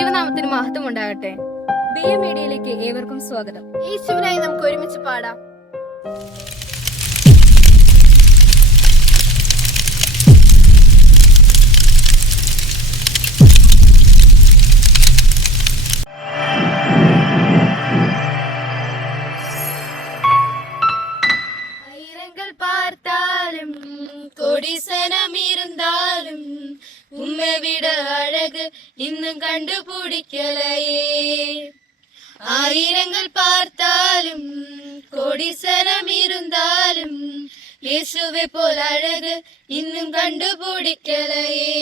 ദൈവനാമത്തിന് മഹത്വം ഉണ്ടാകട്ടെ. ബിയ മീഡിയയിലേക്ക് ഏവർക്കും സ്വാഗതം. യേശുവിനായി നമുക്ക് ഒരുമിച്ച് പാടാം. ஆயிரங்கள் பார்த்தாலும் கொடிசனம் இருந்தாலும் உம்மை விட அழகு இன்னும் கண்டுபிடிக்கலையே. ஆயிரங்கள் பார்த்தாலும் கொடிசனம் இருந்தாலும் இயேசுவை போல் அழகு இன்னும் கண்டுபிடிக்கலையே.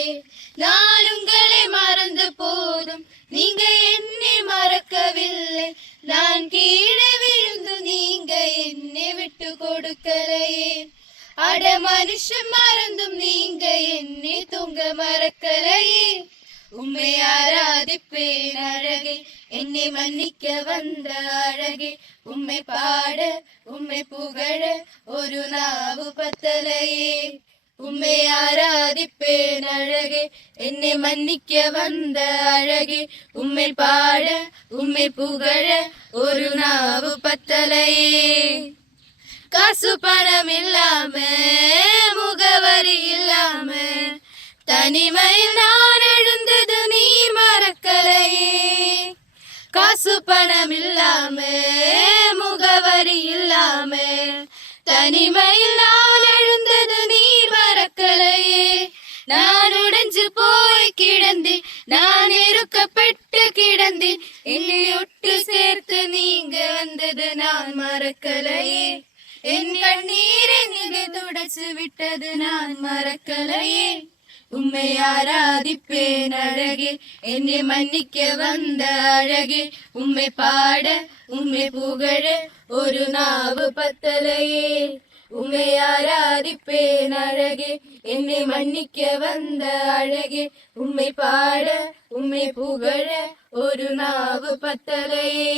நான் உங்களை மறந்த போதும் நீங்க என்னை மறக்கவில்லை. நான் கீழே விழுந்து நீங்க என்னை விட்டு கொடுக்கலையே. அட மனுஷன் மறந்தும் நீங்க என்னை தூங்க மறக்கலையே. உம்மை ஆராதிப்பேன் அழகே, என்னை மன்னிக்க வந்த அழகே. உம்மை பாட உம்மை புகழ ஒரு நாவு பத்தலையே. உம்மை ஆராதிப்பேன் அழகே, என்னை மன்னிக்க வந்த அழகே. உம்மை பாட உம்மை புகழ ஒரு நாவு பத்தலையே. காசு பணம் இல்லாம முகவரி இல்லாம தனிமையில் நான் எழுந்தது நீ மறக்கலையே. காசு பணம் இல்லாம முகவரி இல்லாம தனிமையில் நான் எழுந்தது நீ மறக்கலையே. நான் உடைஞ்சு போய் கிடந்தேன், நான் இருக்கப்பட்டு கிடந்தேன். என்னை ஒட்டு சேர்த்து நீங்க வந்தது நான் மறக்கலையே. என் கண்ணீரை நீங்க துடைச்சு விட்டது நான் மறக்கலையே. உம்மை ஆராதிப்பேன் அழகே, என்னை மன்னிக்க வந்த அழகே. உம்மை பாட உம்மை புகழ ஒரு நாவு பத்தலையே. உம்மை ஆராதிப்பேன் அழகே, என்னை மன்னிக்க வந்த அழகே. உம்மை பாட உம்மை புகழ ஒரு நாவு பத்தலையே.